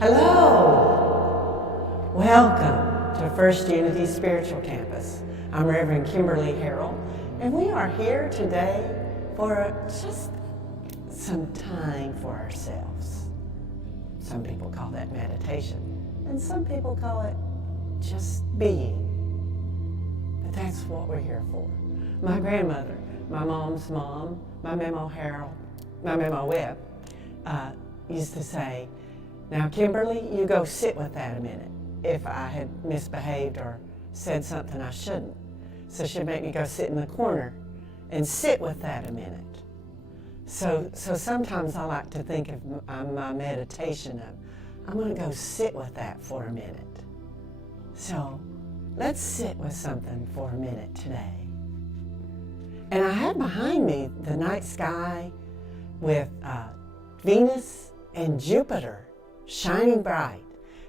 Hello! Welcome to First Unity Spiritual Campus. I'm Reverend Kimberley Harrell, and we are here today for just some time for ourselves. Some people call that meditation, and some people call it just being. But that's what we're here for. My grandmother, my mom's mom, my Mama Webb, used to say, "Now, Kimberly, you go sit with that a minute," if I had misbehaved or said something I shouldn't. So she'd make me go sit in the corner and sit with that a minute. So sometimes I like to think of my meditation of, I'm going to go sit with that for a minute. So let's sit with something for a minute today. And I had behind me the night sky with Venus and Jupiter shining bright.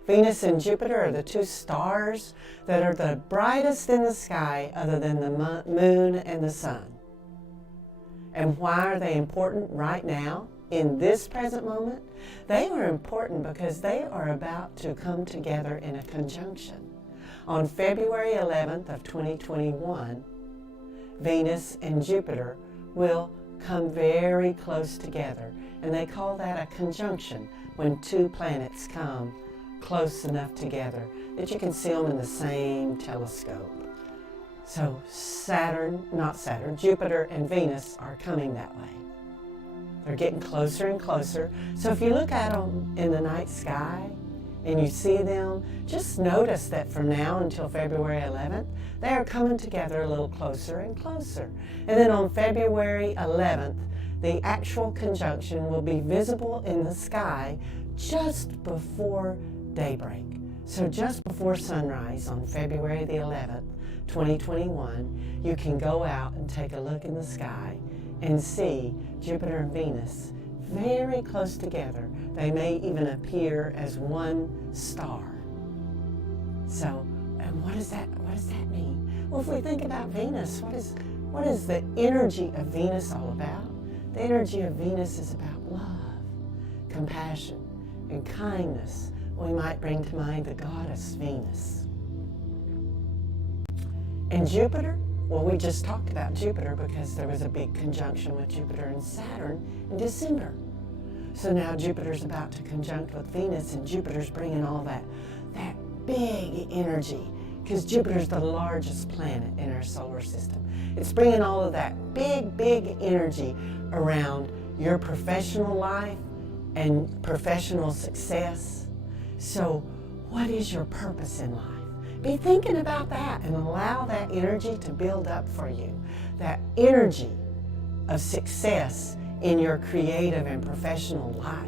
Venus and Jupiter are the two stars that are the brightest in the sky other than the moon and the sun. And why are they important right now, in this present moment? They are important because they are about to come together in a conjunction. On February 11th of 2021, Venus and Jupiter will come very close together, and they call that a conjunction when two planets come close enough together that you can see them in the same telescope. So Jupiter and Venus are coming that way. They're getting closer and closer. So if you look at them in the night sky and you see them, just notice that from now until February 11th, they are coming together a little closer and closer. And then on February 11th, the actual conjunction will be visible in the sky just before daybreak. So just before sunrise on February the 11th, 2021, you can go out and take a look in the sky and see Jupiter and Venus very close together. They may even appear as one star. So, and what does that mean? Well, if we think about Venus, what is the energy of Venus all about? The energy of Venus is about love, compassion, and kindness. We might bring to mind the goddess Venus. And Jupiter, well, we just talked about Jupiter because there was a big conjunction with Jupiter and Saturn in December. So now Jupiter's about to conjunct with Venus, and Jupiter's bringing all that big energy, because Jupiter's the largest planet in our solar system. It's bringing all of that big energy around your professional life and professional success. So what is your purpose in life? Be thinking about that and allow that energy to build up for you. That energy of success in your creative and professional life.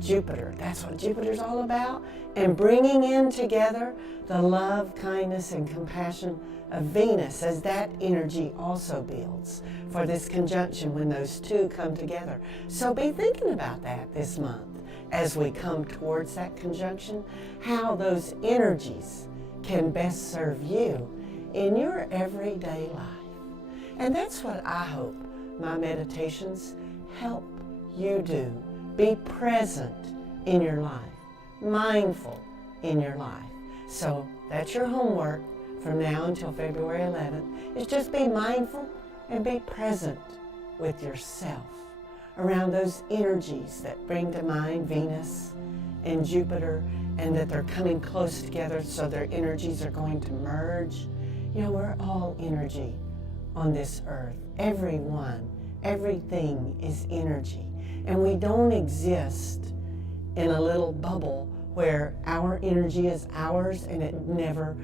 Jupiter, that's what Jupiter's all about. And bringing in together the love, kindness, and compassion of Venus as that energy also builds for this conjunction when those two come together. So be thinking about that this month as we come towards that conjunction, how those energies can best serve you in your everyday life. And that's what I hope my meditations help you do. Be present in your life, mindful in your life. So that's your homework from now until February 11th, is just be mindful and be present with yourself around those energies that bring to mind Venus and Jupiter, and that they're coming close together, so their energies are going to merge. You know, we're all energy on this earth. Everyone, everything is energy. And we don't exist in a little bubble where our energy is ours and it never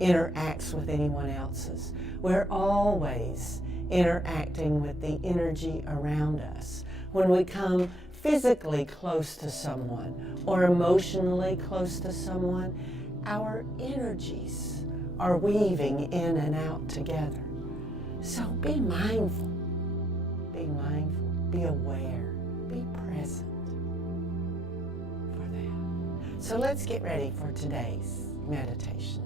interacts with anyone else's. We're always interacting with the energy around us. When we come physically close to someone or emotionally close to someone, our energies are weaving in and out together. So be mindful, be aware, be present for that. So let's get ready for today's meditation.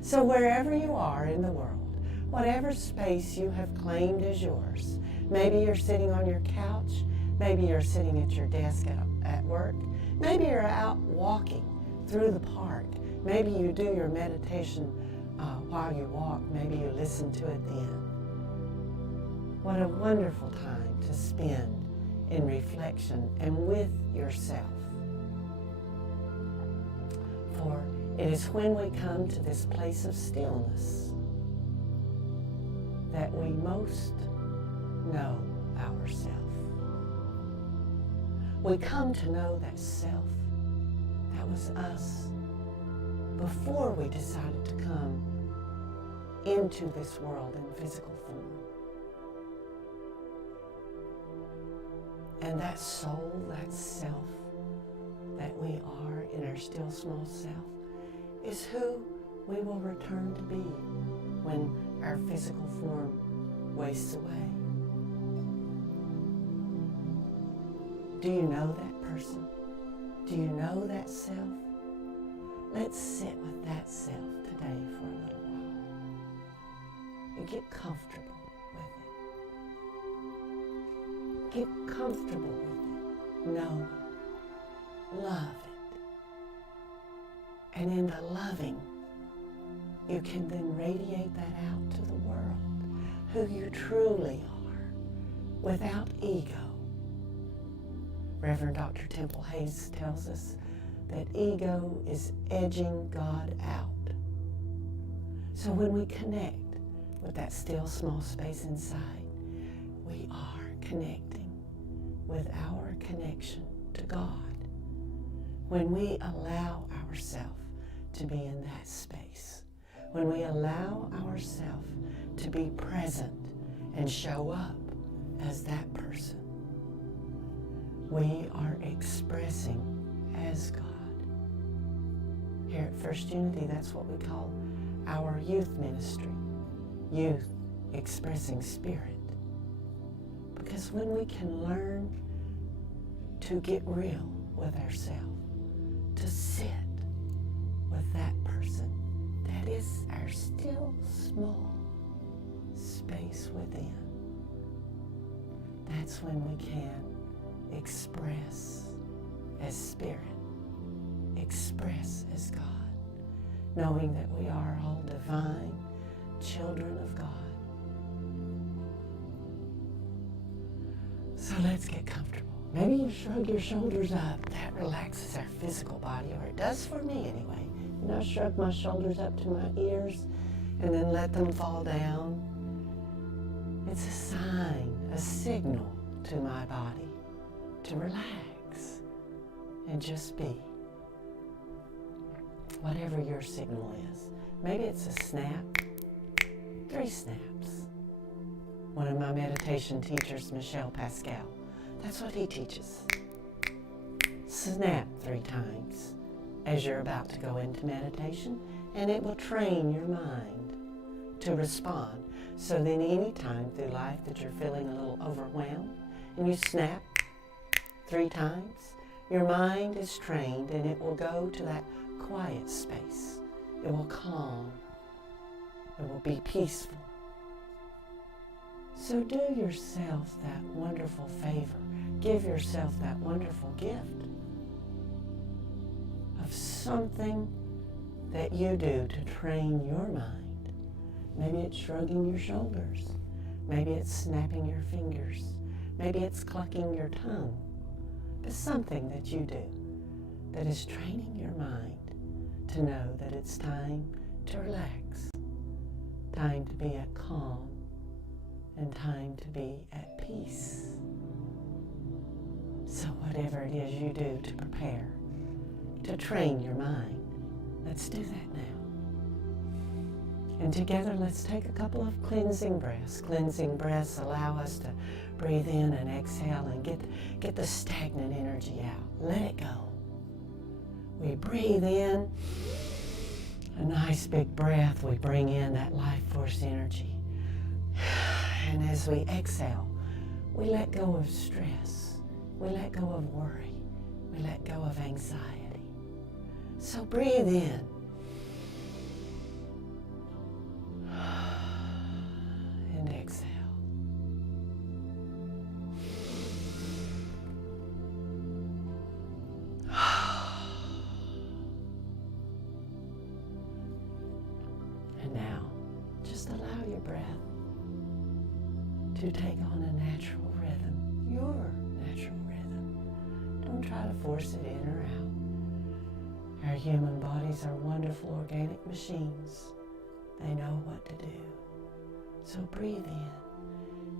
So wherever you are in the world, whatever space you have claimed as yours, maybe you're sitting on your couch, maybe you're sitting at your desk at work. Maybe you're out walking through the park. Maybe you do your meditation while you walk. Maybe you listen to it then. What a wonderful time to spend in reflection and with yourself. For it is when we come to this place of stillness that we most know ourselves. We come to know that self, that was us, before we decided to come into this world in physical form. And that soul, that self that we are in our still small self is who we will return to be when our physical form wastes away. Do you know that person? Do you know that self? Let's sit with that self today for a little while and get comfortable with it. Get comfortable with it. Know it. Love it. And in the loving, you can then radiate that out to the world, who you truly are, without ego. Reverend Dr. Temple Hayes tells us that ego is edging God out. So when we connect with that still small space inside, we are connecting with our connection to God. When we allow ourselves to be in that space, when we allow ourselves to be present and show up as that person, we are expressing as God. Here at First Unity, that's what we call our youth ministry, youth expressing spirit. Because when we can learn to get real with ourselves, to sit with that person that is our still small space within, that's when we can express as spirit, express as God, knowing that we are all divine children of God. So let's get comfortable. Maybe you shrug your shoulders up. That relaxes our physical body, or it does for me anyway. You know, I shrug my shoulders up to my ears and then let them fall down. It's a sign, a signal to my body to relax and just be. Whatever your signal is. Maybe it's a snap, 3 snaps. One of my meditation teachers, Michel Pascal, that's what he teaches. Snap 3 times as you're about to go into meditation, and it will train your mind to respond. So then any time through life that you're feeling a little overwhelmed and you snap 3 times, your mind is trained and it will go to that quiet space. It will calm. It will be peaceful. So do yourself that wonderful favor. Give yourself that wonderful gift of something that you do to train your mind. Maybe it's shrugging your shoulders. Maybe it's snapping your fingers. Maybe it's clucking your tongue. But something that you do that is training your mind to know that it's time to relax, time to be at calm, and time to be at peace. So whatever it is you do to prepare, to train your mind, let's do that now. And together, let's take a couple of cleansing breaths. Cleansing breaths allow us to breathe in and exhale and get the stagnant energy out. Let it go. We breathe in, a nice big breath. We bring in that life force energy. And as we exhale, we let go of stress. We let go of worry. We let go of anxiety. So breathe in. And exhale. breath to take on a natural rhythm, your natural rhythm. Don't try to force it in or out. Our human bodies are wonderful organic machines. They know what to do. So breathe in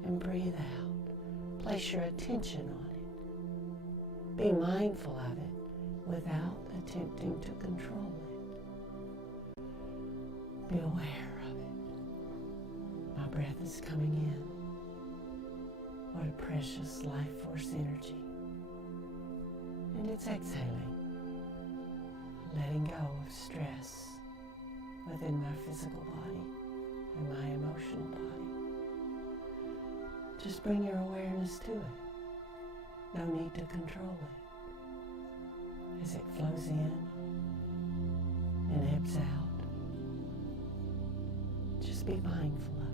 and breathe out. Place your attention on it. Be mindful of it without attempting to control it. Be aware of it. My breath is coming in. What a precious life force energy. And it's exhaling, letting go of stress within my physical body and my emotional body. Just bring your awareness to it. No need to control it. As it flows in and ebbs out, just be mindful of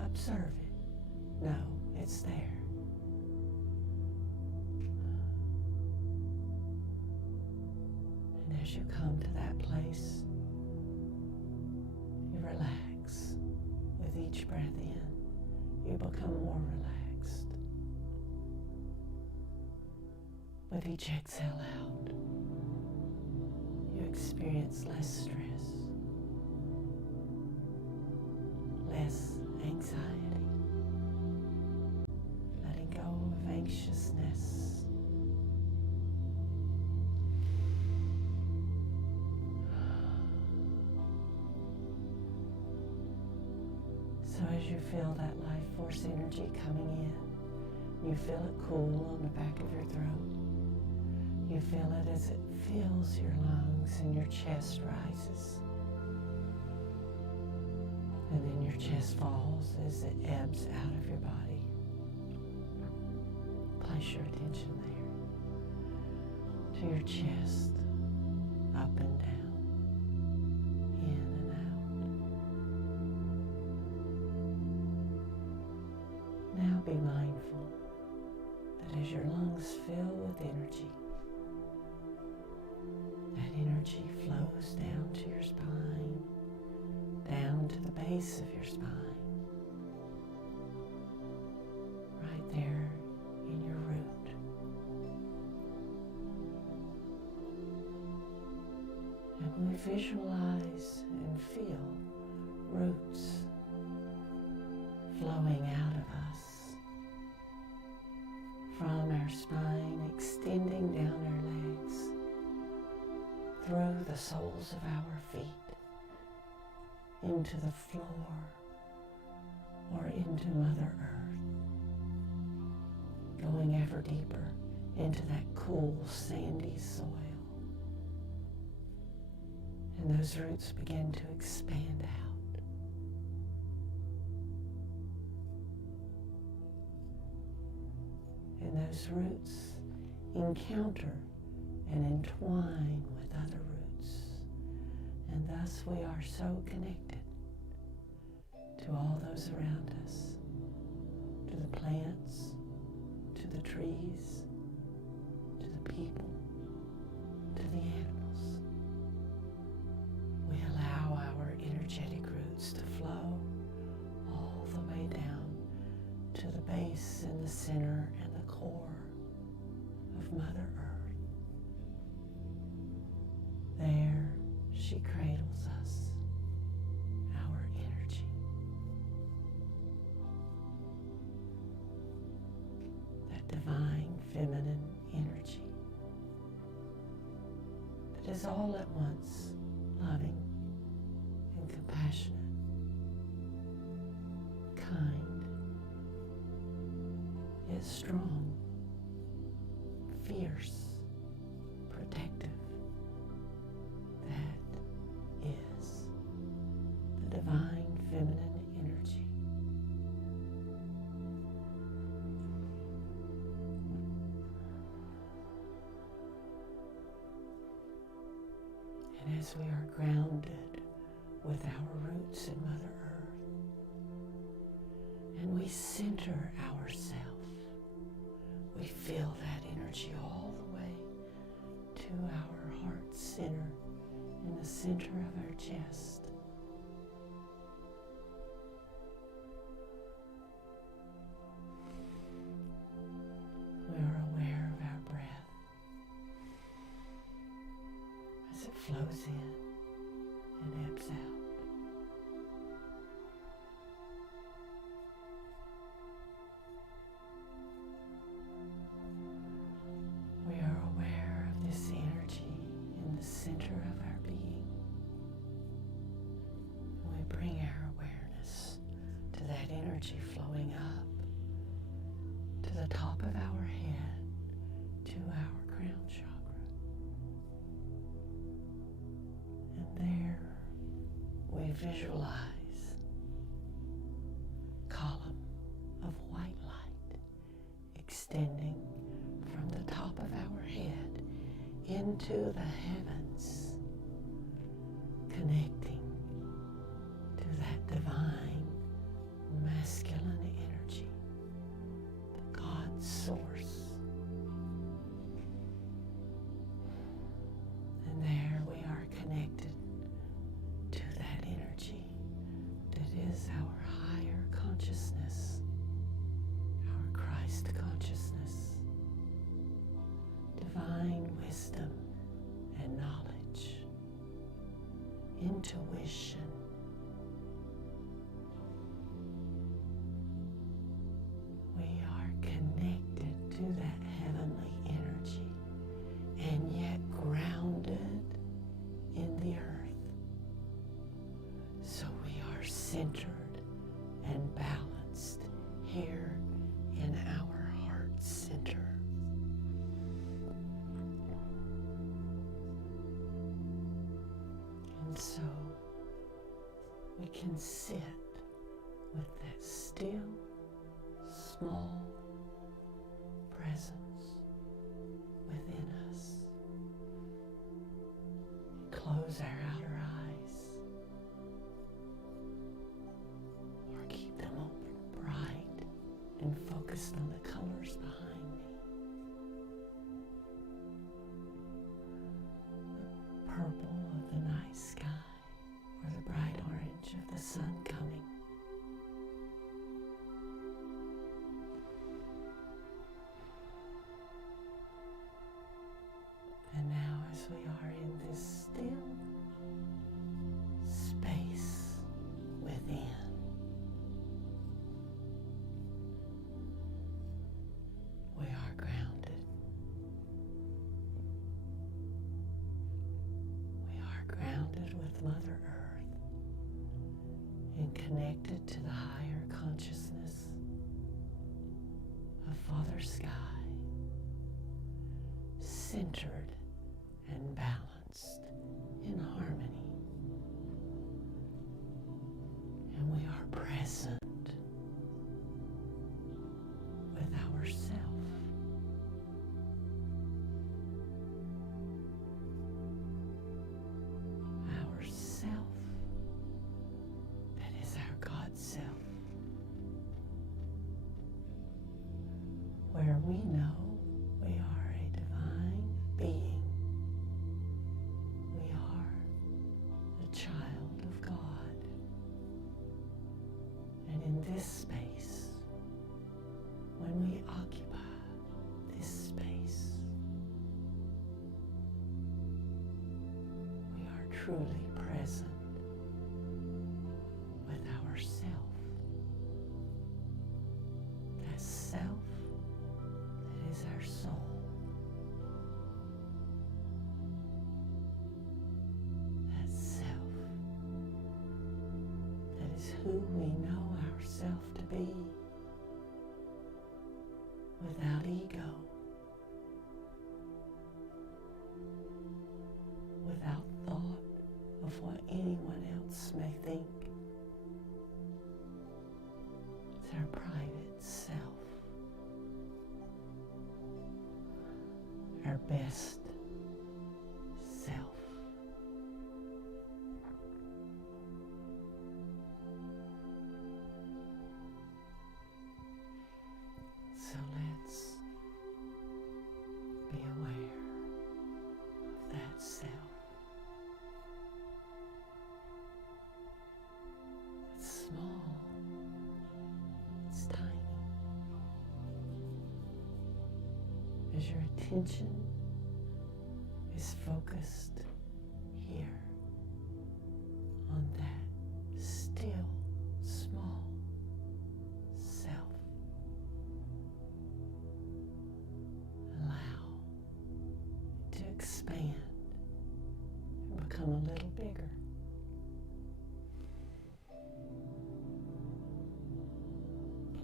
it. Observe it. Know it's there. And as you come to that place, you relax. With each breath in, you become more relaxed. With each exhale out, you experience less stress, less anxiety, letting go of anxiousness. So as you feel that life force energy coming in, you feel it cool on the back of your throat. You feel it as it fills your lungs and your chest rises. And then your chest falls as it ebbs out of your body. Place your attention there. To your chest, up and down, in and out. Now be mindful that as your lungs fill with energy, that energy flows down to your spine, down to the base of your spine, right there in your root. And we visualize and feel roots flowing out of us from our spine, extending down our legs, through the soles of our feet, into the floor, or into Mother Earth, going ever deeper into that cool, sandy soil. And those roots begin to expand out. And those roots encounter and entwine with other roots. And thus we are so connected to all those around us, to the plants, to the trees, to the people, to the animals. We allow our energetic roots to flow all the way down to the base and the center and the core of Mother Earth. There she cradles us, our energy. That divine feminine energy that is all at once loving and compassionate, kind, yet strong, fierce, protective. That is the divine feminine energy. And as we are grounded with our roots in Mother Earth, and we center ourselves, we feel that energy all the way to our heart center in the center of our chest. flows in and ebbs out. We are aware of this energy in the center of our being. We bring our awareness to that energy flowing up to the top of our head, to our crown chakra. And there we visualize a column of white light extending from the top of our head into the heavens, connecting to that divine masculine energy, the God source. And there we are connected to that energy that is our higher consciousness, our Christ consciousness, divine wisdom and knowledge, intuition. We are connected to that heavenly energy and yet grounded in the earth. So we are centered and balanced here in our heart center. And so we can sit with that still, small presence within us. Close our outer eyes or keep them open bright and focused on the colors behind me. The purple of the night sky or the bright orange of the sun coming. And now as we are in this still space within, we are grounded. We are grounded with Mother Earth and connected to the higher consciousness of Father Sky, centered and balanced in harmony. And we are present with ourself. Ourself that is our God self, where we know we are a divine being. We are the child of God. And in this space, when we occupy this space, we are truly present with ourself. That self that is our soul. That self that is who we know ourselves to be, without ego, without thought of what anyone else may think. It's our private self, our best self. So let's be aware of that self. It's small, it's tiny. As your attention is focused here on that still, small self. Allow it to expand and become a little bigger.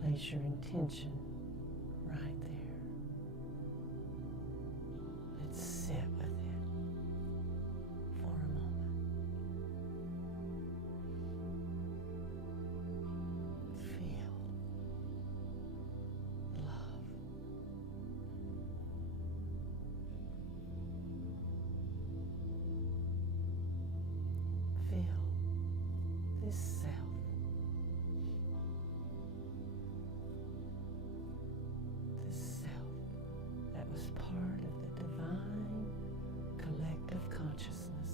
Place your intention right there. Let's sit with it for a moment. Feel love. Feel this self. Was part of the divine collective consciousness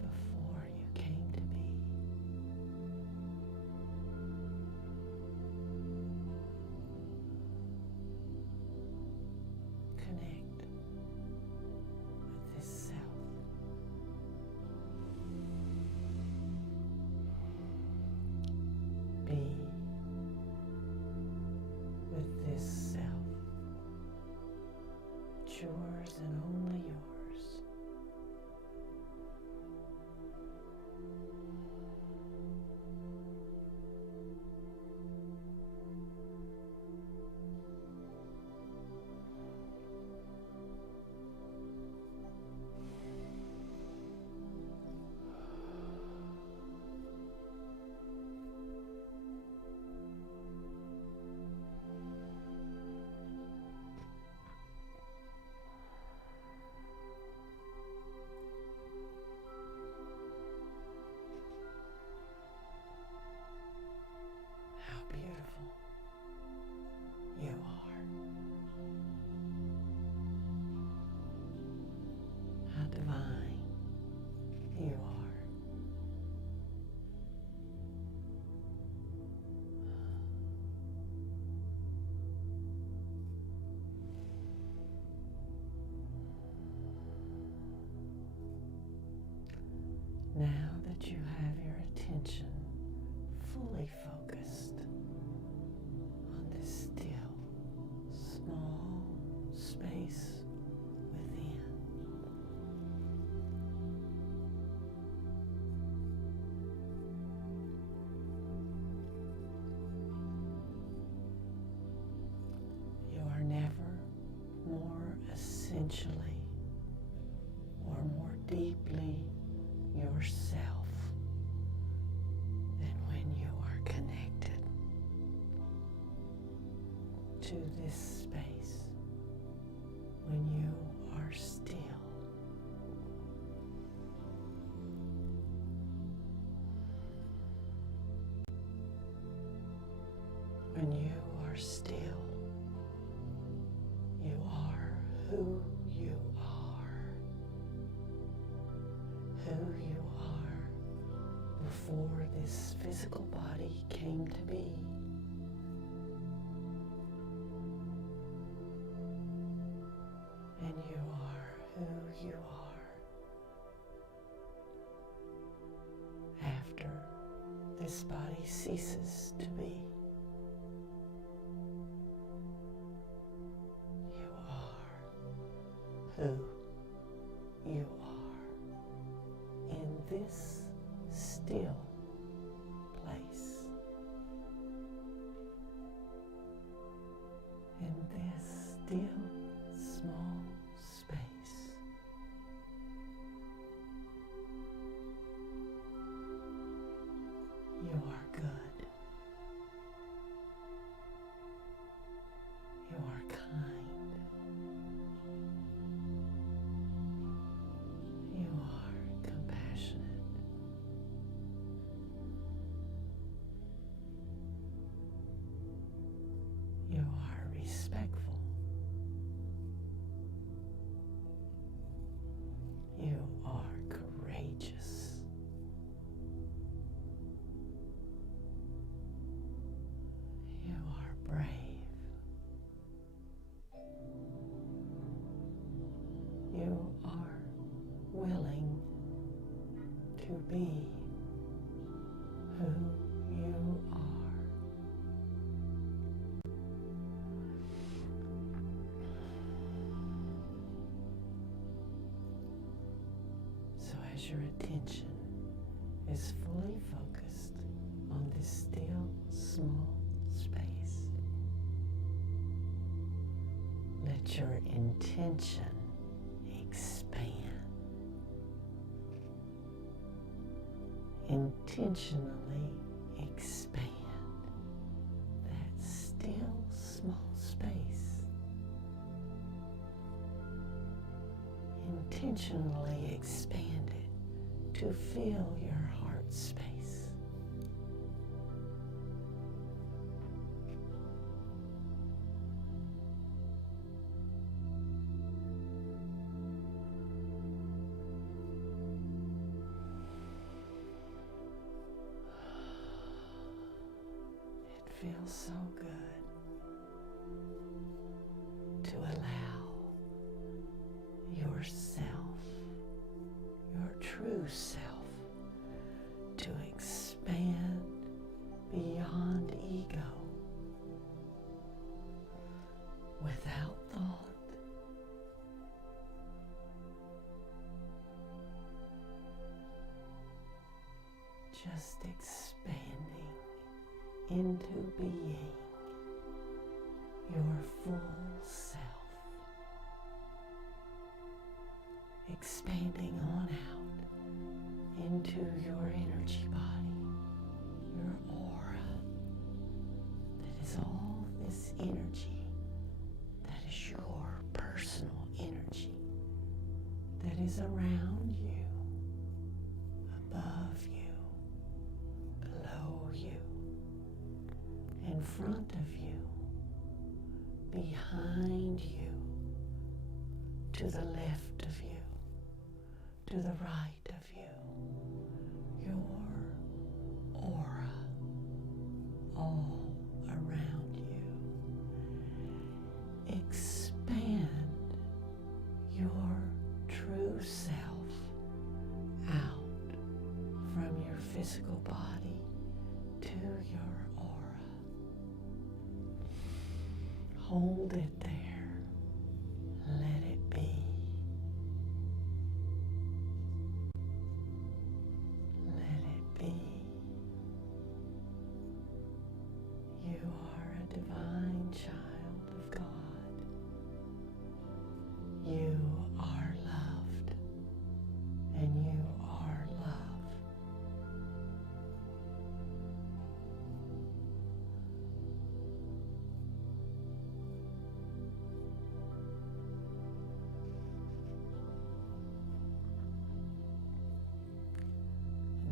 before you came to be. Connect with this self. Be with this self. Yours and only yours. Now that you have your attention fully focused on this still, small space within, you are never more essentially or more deeply yourself than when you are connected to this space, when you are still. When you are still, you are who you are. Who you are before this physical body came to be. And you are who you are after this body ceases to be. You are who you are in this still place, in this still small space. You are good. You are kind. You are compassionate. be who you are. So as your attention is fully focused on this still, small space, let your intention expand. Intentionally expand that still, small space. Intentionally expand it to fill your heart space. It feels so good to allow yourself, your true self, to expand beyond ego without thought. Just expanding into being your full self. Expanding on out into your energy body, your aura, that is all this energy, that is your personal energy, that is around you, above you, below you, in front of you, behind you, to the left of you, to the right of you, your aura, all around you. Expand your true self out from your physical body to your aura. Hold it there. Let it be. Let it be. You are a divine child of God. You are loved, and you are love.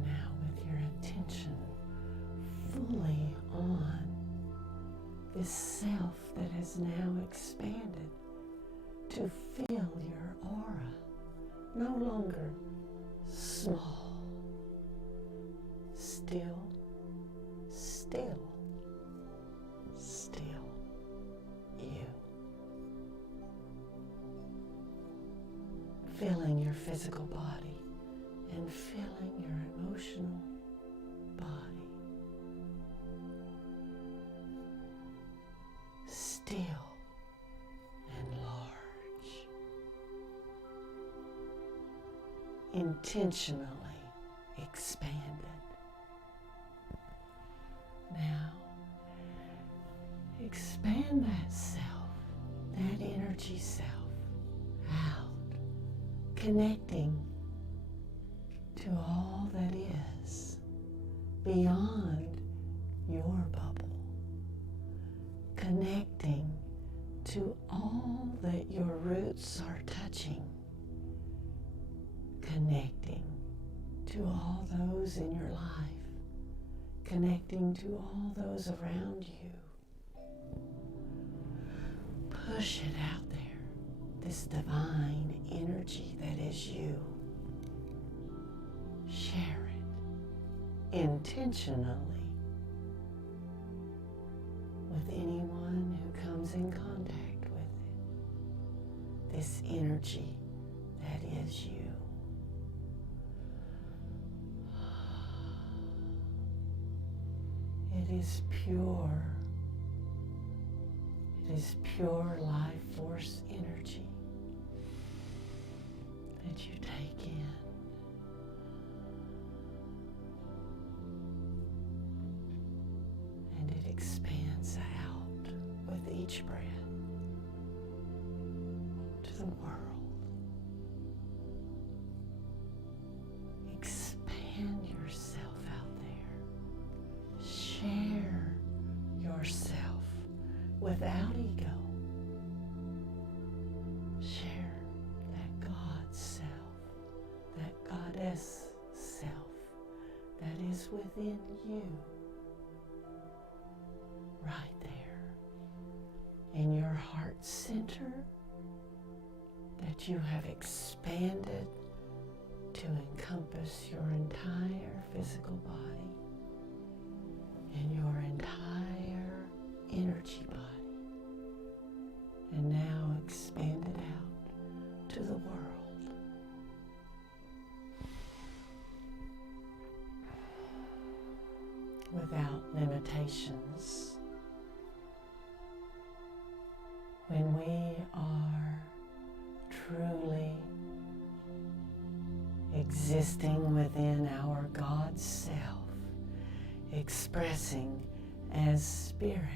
Now with your attention fully on this self that has now expanded to fill your aura, no longer small, still, still, still you. Filling your physical body and filling your emotional body. Still and large. Intentionally expanded. Now, expand that self, that energy self, out, connecting to all that is beyond your bubble, connecting to all that your roots are touching, connecting to all those in your life, connecting to all those around you. Push it out there, this divine energy that is you. Share it intentionally with anyone who comes in contact with it. This energy that is you. It is pure. It is pure life force energy that you take in. And it expands out with each breath to the world. Expand yourself out there. Share yourself without ego. Share that God self, that goddess self that is within you, right there in your heart center that you have expanded to encompass your entire physical body and your entire energy body, and now expand it out to the world. Without limitations. When we are truly existing within our God self, expressing as spirit,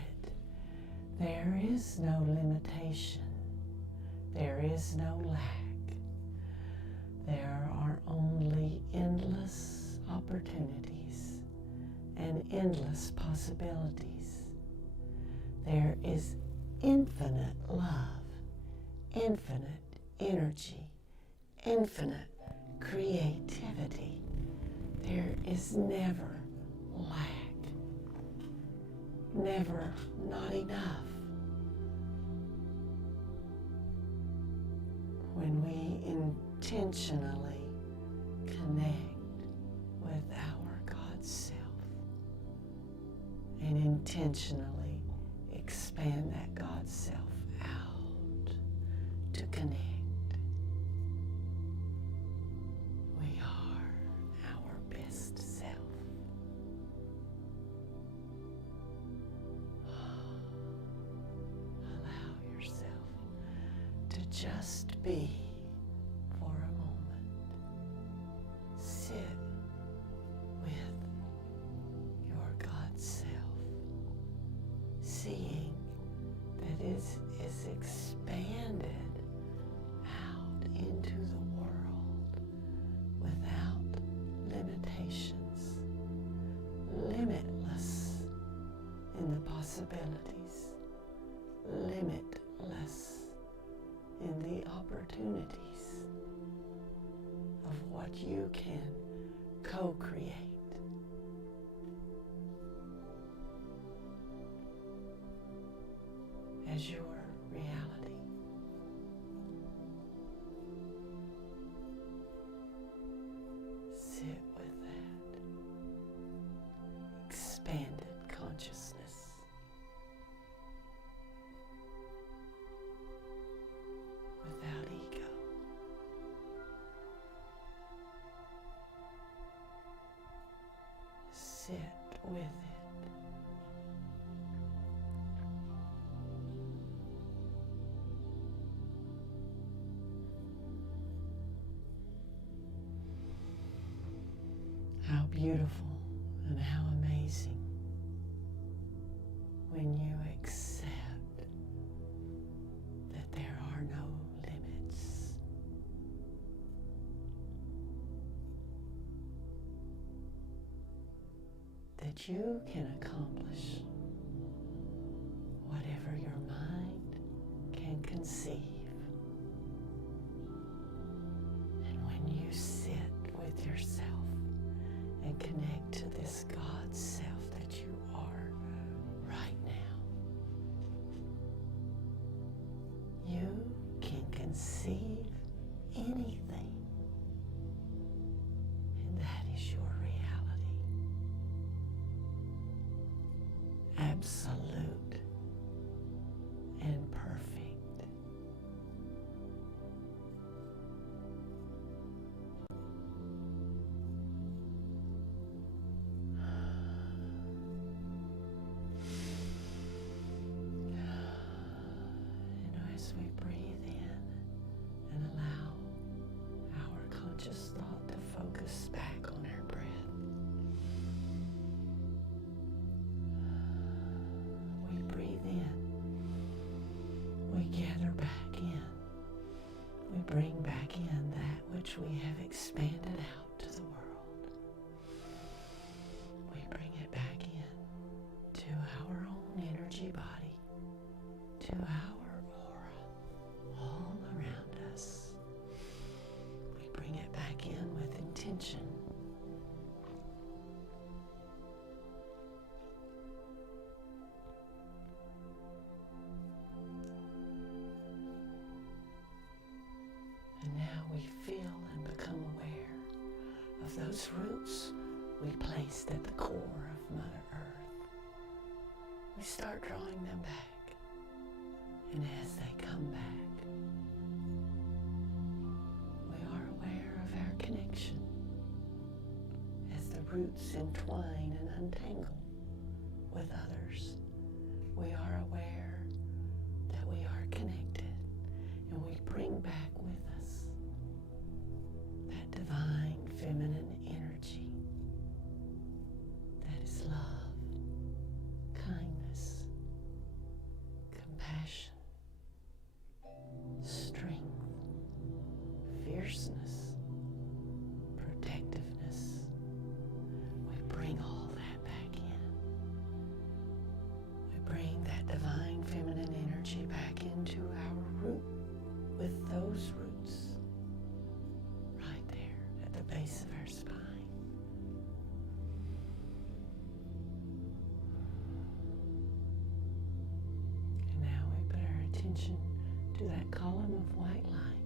there is no limitation. There is no lack. There are only endless opportunities and endless possibilities. There is infinite love, infinite energy, infinite creativity. There is never lack, never not enough. When we intentionally connect with our God self and intentionally expand that God self out to connect, we are our best self. Allow yourself to just be for a moment. Sit with your God self, seeing that it is expanded out into the world without limitations, limitless in the possibilities, limitless in the opportunities of what you can co-create. As your reality. Sit with that expanded consciousness. Without ego. Sit with it. How beautiful and how amazing when you accept that there are no limits. That you can accomplish whatever your mind can conceive. And when you sit with yourself and connect to this God self that you are right now, you can conceive anything, and that is your reality. Absolute and perfect. just thought to focus back on our breath. We breathe in. We gather back in. We bring back in that which we have expanded out to the world. We bring it back in to our own energy body, to our aura, all around us. We bring it back in with intention. And now we feel and become aware of those roots we placed at the core of Mother Earth. We start drawing them back, and as they come back, we are aware of our connection as the roots entwine and untangle with others. We are aware that we are connected, and we bring back with us that divine feminine energy that is love, kindness, compassion, strength, fierceness, protectiveness. We bring all that back in. We bring that divine feminine energy back into our root with those roots right there at the base of our spine. And now we put our attention to that column of white light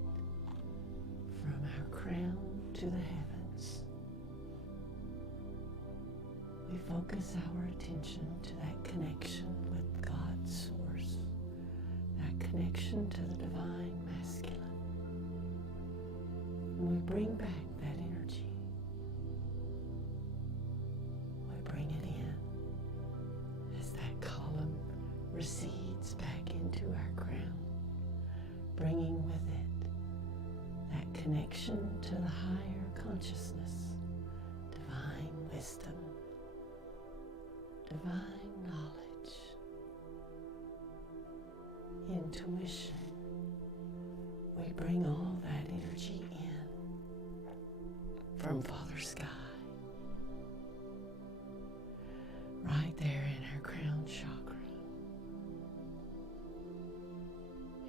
from our crown to the heavens. We focus our attention to that connection with God's source, that connection to the divine masculine. And we bring back that energy. We bring it in as that column recedes back into our crown, bringing with it that connection to the higher consciousness, divine wisdom, divine knowledge, intuition. We bring all that energy in from Father Sky, right there in our crown chakra.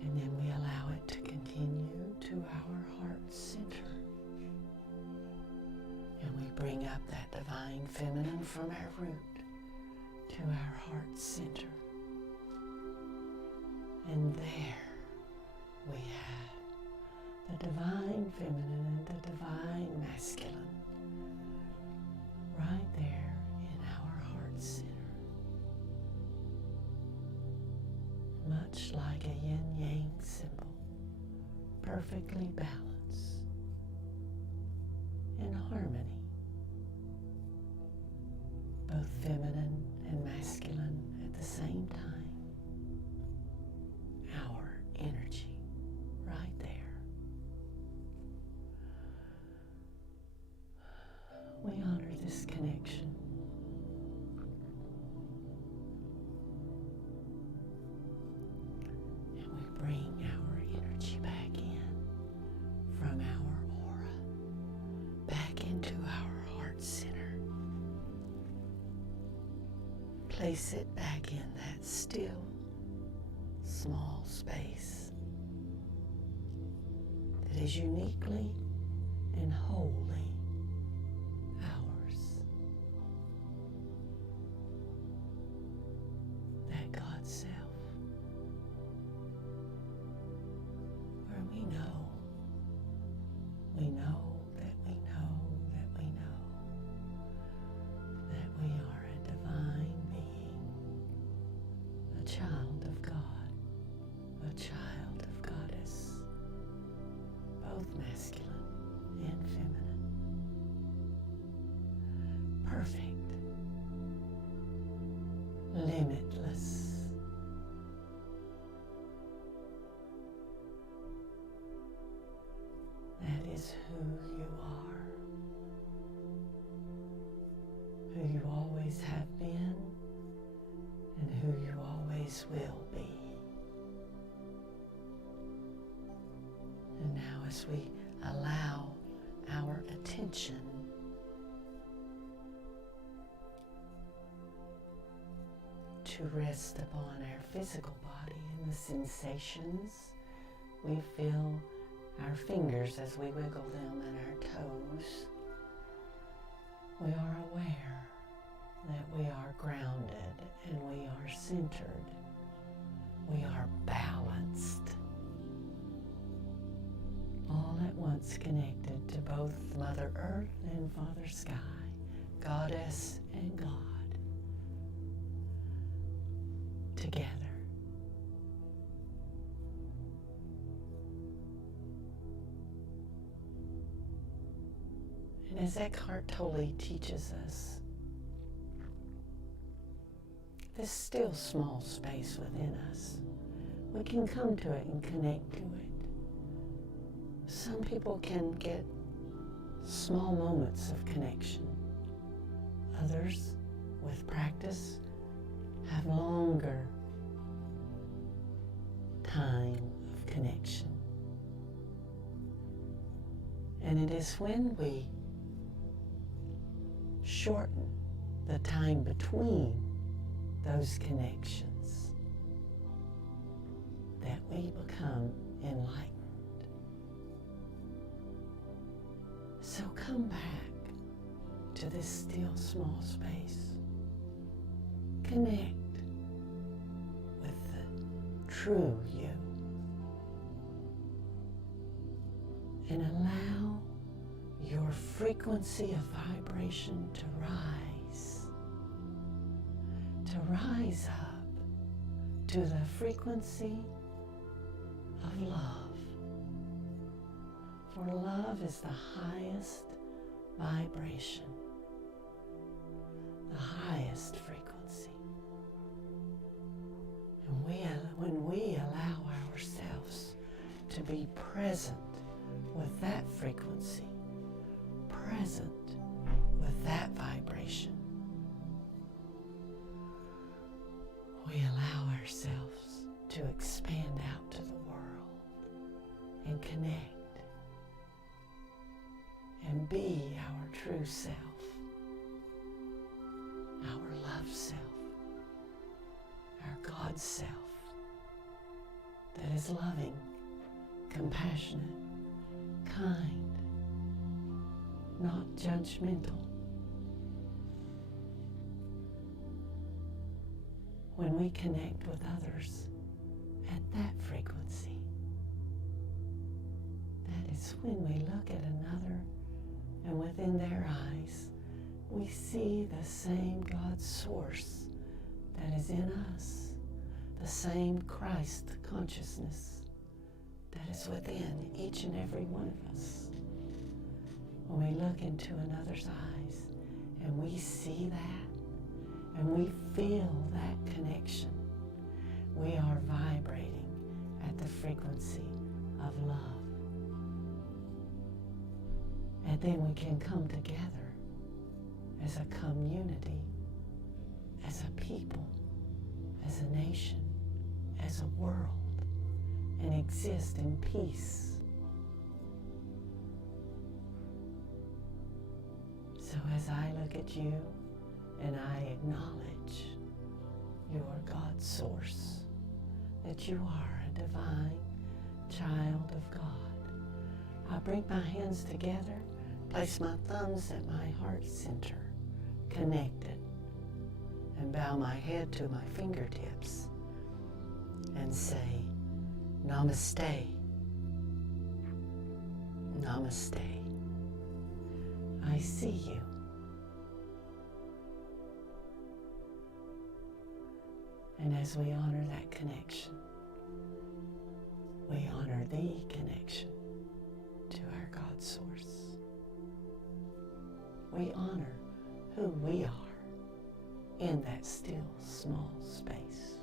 And then we allow it to continue to our heart center. And we bring up that divine feminine from our root to our heart center. And there we have the divine feminine and the divine masculine right there in our heart center. Much like a yin-yang symbol, perfectly balanced, in harmony, both feminine and masculine at the same time. Our energy right there. We honor this connection. And we bring our energy back in from our aura, back into our heart center. Place it back in that still, small space that is uniquely and wholly ours. That God self, where we know that we know that we know that we are a divine being, a child of God, a child of Goddess, both masculine and feminine, perfect, limitless. That is who you are. as we allow our attention to rest upon our physical body and the sensations. We feel our fingers as we wiggle them and our toes. We are aware that we are grounded and we are centered. We are balanced. All at once connected to both Mother Earth and Father Sky, Goddess and God, together. And as Eckhart Tolle teaches us, this still small space within us, we can come to it and connect to it. Some people can get small moments of connection. Others, with practice, have longer time of connection. And it is when we shorten the time between those connections that we become enlightened. So come back to this still small space. Connect with the true you and allow your frequency of vibration to rise up to the frequency of love. For love is the highest vibration, the highest frequency. And when we allow ourselves to be present with that frequency, present with that vibration, we allow ourselves to expand out to the world and connect and be our true self, our love self, our God self that is loving, compassionate, kind, not judgmental. When we connect with others at that frequency, that is when we look at another and within their eyes, we see the same God source that is in us, the same Christ consciousness that is within each and every one of us. When we look into another's eyes and we see that and we feel that connection, we are vibrating at the frequency of love. And then we can come together as a community, as a people, as a nation, as a world, and exist in peace. So as I look at you and I acknowledge your God source, that you are a divine child of God, I bring my hands together, place my thumbs at my heart center, connected, and bow my head to my fingertips and say, Namaste, Namaste. I see you. And as we honor that connection, we honor the connection to our God source. We honor who we are in that still small space.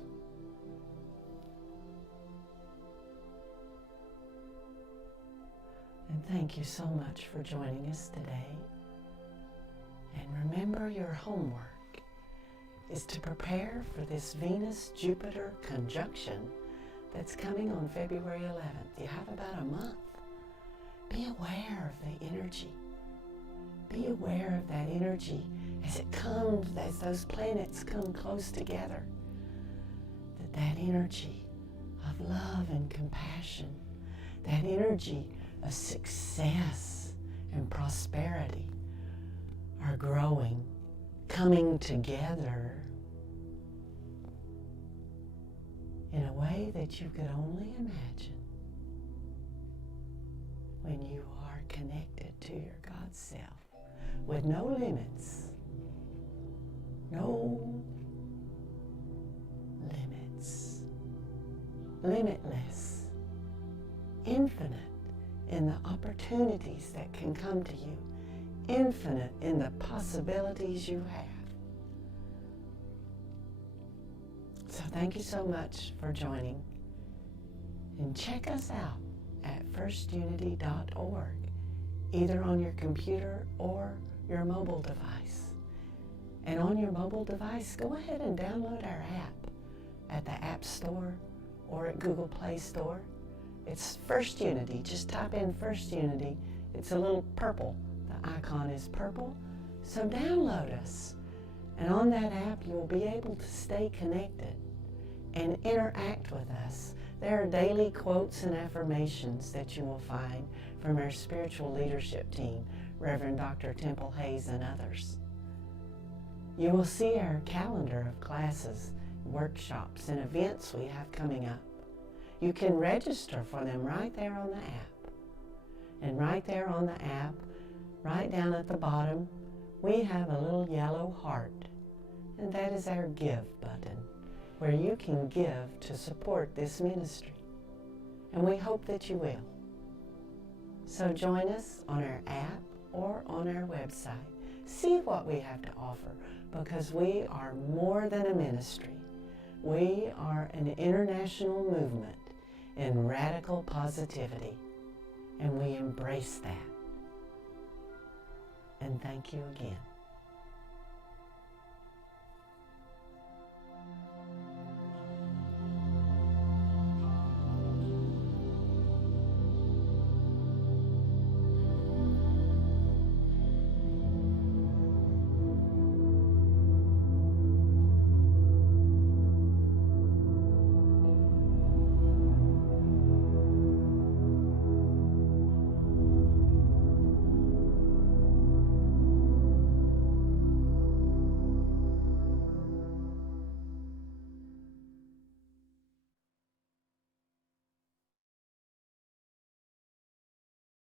And thank you so much for joining us today. And remember, your homework is to prepare for this be aware of the energy. Be aware of that energy as it comes, as those planets come close together. That energy of love and compassion, that energy of success and prosperity are growing, coming together in a way that you could only imagine when you are connected to your God self with no limits, no limits, limitless, infinite in the opportunities that can come to you, infinite in the possibilities you have. So thank you so much for joining, and check us out at firstunity.org, either on your computer or your mobile device. And on your mobile device, go ahead and download our app at the App Store or at Google Play Store. It's First Unity. Just type in First Unity. It's a little purple. The icon is purple. So download us. And on that app, you'll be able to stay connected and interact with us. There are daily quotes and affirmations that you will find from our spiritual leadership team, Reverend Dr. Temple Hayes and others. You will see our calendar of classes, workshops, and events we have coming up. You can register for them right there on the app. And right there on the app, right down at the bottom, we have a little yellow heart. And that is our Give button, where you can give to support this ministry. And we hope that you will. So join us on our app or on our website. See what we have to offer, because we are more than a ministry. We are an international movement in radical positivity, and we embrace that. And thank you again.